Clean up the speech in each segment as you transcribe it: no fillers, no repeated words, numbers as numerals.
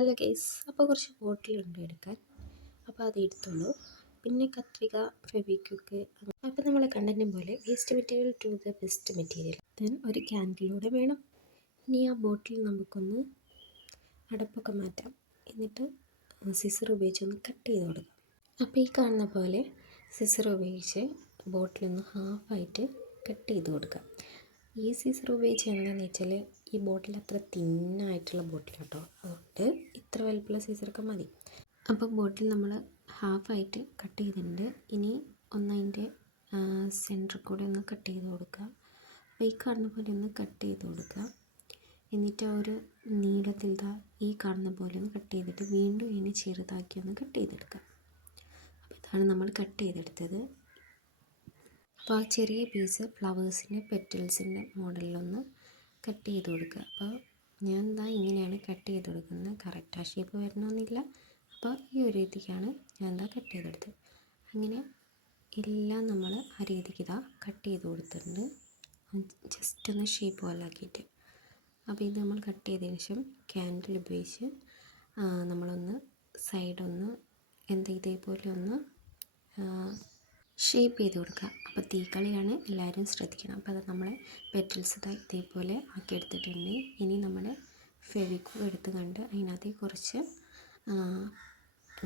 Hello guys, അപ്പോൾ കുറച്ച് ബോട്ടിലുണ്ട് എടുക്കാൻ. അപ്പോൾ അത് എടുത്തോളൂ. പിന്നെ കത്രിക, ഫെവിക്വിക്ക്. അപ്പോൾ നമ്മളെ കണ്ടന്റും പോലെ waste material to the best material. Then ഒരു ക്യാൻഡിലൂടെ വേണം. ഇനി ആ ബോട്ടിൽ നമുക്കൊന്ന് അടപ്പൊക്കെ മാറ്റാം. എന്നിട്ട് സിസർ ഉപയോഗിച്ച് ഒന്ന് കട്ട് ചെയ്ത് കൊടുക്കാം. അപ്പോൾ ഈ കാണുന്ന പോലെ സിസർ ഉപയോഗിച്ച് ബോട്ടിലൊന്ന് ഹാഫായിട്ട് കട്ട് ചെയ്ത് കൊടുക്കാം. ഈ സിസർ ഉപയോഗിച്ച് എന്താണെന്ന് വെച്ചാൽ ഈ ബോട്ടിൽ അത്ര തിന്നായിട്ടുള്ള ബോട്ടിലാട്ടോ, അതുകൊണ്ട് ഇത്ര വലിപ്പമുള്ള സീസറൊക്കെ മതി. അപ്പം ബോട്ടിൽ നമ്മൾ ഹാഫായിട്ട് കട്ട് ചെയ്തിട്ടുണ്ട്. ഇനി ഒന്നതിൻ്റെ സെൻറ്ററിൽ കൂടെ ഒന്ന് കട്ട് ചെയ്ത് കൊടുക്കുക. അപ്പോൾ ഈ കാണുന്ന പോലെ ഒന്ന് കട്ട് ചെയ്ത് കൊടുക്കുക. എന്നിട്ട് ആ ഒരു നീളത്തിൽ ഈ കാണുന്ന പോലെ ഒന്ന് കട്ട് ചെയ്തിട്ട് വീണ്ടും ഇതിനെ ചെറുതാക്കി ഒന്ന് കട്ട് ചെയ്തെടുക്കുക. അപ്പോൾ ഇതാണ് നമ്മൾ കട്ട് ചെയ്തെടുത്തത്. അപ്പോൾ ആ ചെറിയ പീസ് ഫ്ലവേഴ്സിൻ്റെ പെറ്റൽസിൻ്റെ മോഡലിലൊന്ന് കട്ട് ചെയ്ത് കൊടുക്കുക. അപ്പോൾ ഞാൻ ഇങ്ങനെയാണ് കട്ട് ചെയ്ത് കൊടുക്കുന്നത്. കറക്റ്റ് ആ ഷേപ്പ് വരണമെന്നില്ല. അപ്പോൾ ഈ ഒരു രീതിക്കാണ് ഞാൻ കട്ട് ചെയ്തെടുത്തത്. അങ്ങനെ എല്ലാം നമ്മൾ ആ രീതിക്ക് കട്ട് ചെയ്ത് കൊടുത്തിട്ടുണ്ട്, ജസ്റ്റ് ഒന്ന് ഷേപ്പ് പോലെ ആക്കിയിട്ട്. അപ്പോൾ ഇത് നമ്മൾ കട്ട് ചെയ്തതിന് ശേഷം ക്യാൻഡിൽ ഉപയോഗിച്ച് നമ്മളൊന്ന് സൈഡൊന്ന് ഇതേപോലെ ഒന്ന് ഷേപ്പ് ചെയ്ത് കൊടുക്കുക. അപ്പോൾ തീക്കളിയാണ്, എല്ലാവരും ശ്രദ്ധിക്കണം. അപ്പോൾ അത് നമ്മളെ പെറ്റൽസ് ഇതേപോലെ ആക്കി എടുത്തിട്ടുണ്ട്. ഇനി നമ്മുടെ ഫെവിക്വിക്ക് എടുത്ത് കണ്ട് അതിനകത്ത് കുറച്ച്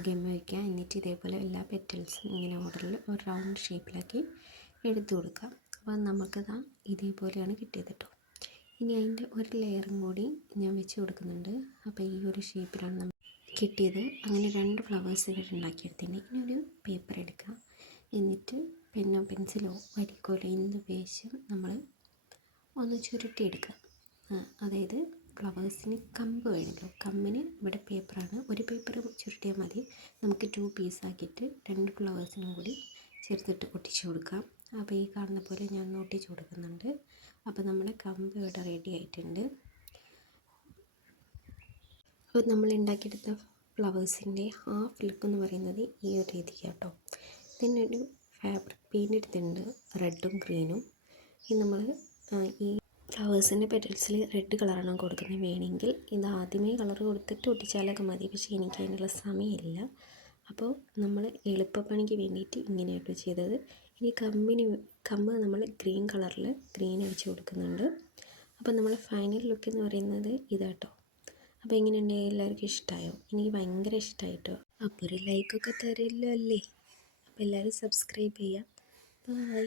ഗം വയ്ക്കുക. എന്നിട്ട് ഇതേപോലെ എല്ലാ പെറ്റൽസും ഇങ്ങനെ ഓർഡറിൽ ഒരു റൗണ്ട് ഷേപ്പിലാക്കി എടുത്ത് കൊടുക്കുക. അപ്പോൾ നമുക്കത് ഇതേപോലെയാണ് കിട്ടിയത് കേട്ടോ. ഇനി അതിൻ്റെ ഒരു ലെയറും കൂടി ഞാൻ വെച്ച് കൊടുക്കുന്നുണ്ട്. അപ്പോൾ ഈ ഒരു ഷേപ്പിലാണ് നമ്മൾ കിട്ടിയത്. അങ്ങനെ 2 ഫ്ലവേഴ്സ് ഇവിടെ ഉണ്ടാക്കിയെടുത്തിട്ടുണ്ട്. ഇനി ഒരു പേപ്പർ എടുക്കുക. എന്നിട്ട് പെന്നോ പെൻസിലോ വടിക്കോലോ ഉപയോഗിച്ച് നമ്മൾ ഒന്ന് ചുരുട്ടിയെടുക്കുക. അതായത് ഫ്ലവേഴ്സിന് കമ്പ് വേണമല്ലോ. കമ്പിന് ഇവിടെ പേപ്പറാണ്, ഒരു പേപ്പർ ചുരുട്ടിയാൽ മതി. നമുക്ക് 2 പീസാക്കിയിട്ട് 2 ഫ്ലവേഴ്സിനും കൂടി ചേർത്തിട്ട് ഒട്ടിച്ച് കൊടുക്കാം. അപ്പോൾ ഈ കാണുന്ന പോലെ ഞാൻ ഒട്ടിച്ച് കൊടുക്കുന്നുണ്ട്. അപ്പോൾ നമ്മുടെ കമ്പ് ഇവിടെ റെഡി ആയിട്ടുണ്ട്. അപ്പോൾ നമ്മൾ ഉണ്ടാക്കിയെടുത്ത ഫ്ലവേഴ്സിൻ്റെ ഹാഫ് ലുക്ക് എന്ന് പറയുന്നത് ഈ ഒരു രീതിക്ക് കേട്ടോ. പിന്നെ ഒരു ഫാബ്രിക് പെയിൻ്റ് എടുത്തിട്ടുണ്ട്, റെഡും ഗ്രീനും. ഇത് നമ്മൾ ഈ ഫ്ലവേഴ്സിൻ്റെ പെറ്റൽസിൽ റെഡ് കളറാണ് കൊടുക്കുന്നത്. വേണമെങ്കിൽ ഇത് ആദ്യമേ കളർ കൊടുത്തിട്ട് ഒട്ടിച്ചാലൊക്കെ മതി. പക്ഷേ എനിക്ക് അതിനുള്ള സമയമില്ല. അപ്പോൾ നമ്മൾ എളുപ്പപ്പണിക്ക് വേണ്ടിയിട്ട് ഇങ്ങനെയായിട്ട് ചെയ്തത്. ഇനി കമ്പ് നമ്മൾ ഗ്രീൻ കളറിൽ ഗ്രീൻ അടിച്ച് കൊടുക്കുന്നുണ്ട്. അപ്പോൾ നമ്മൾ ഫൈനൽ ലുക്ക് എന്ന് പറയുന്നത് ഇതാട്ടോ. അപ്പോൾ എങ്ങനെയുണ്ട്, എല്ലാവർക്കും ഇഷ്ടമായോ? എനിക്ക് ഭയങ്കര ഇഷ്ടമായിട്ടോ. അപ്പോൾ ഒരു ലൈക്കൊക്കെ തരുമല്ലോ അല്ലേ? അപ്പോൾ എല്ലാവരും സബ്സ്ക്രൈബ് ചെയ്യാം. ബൈ.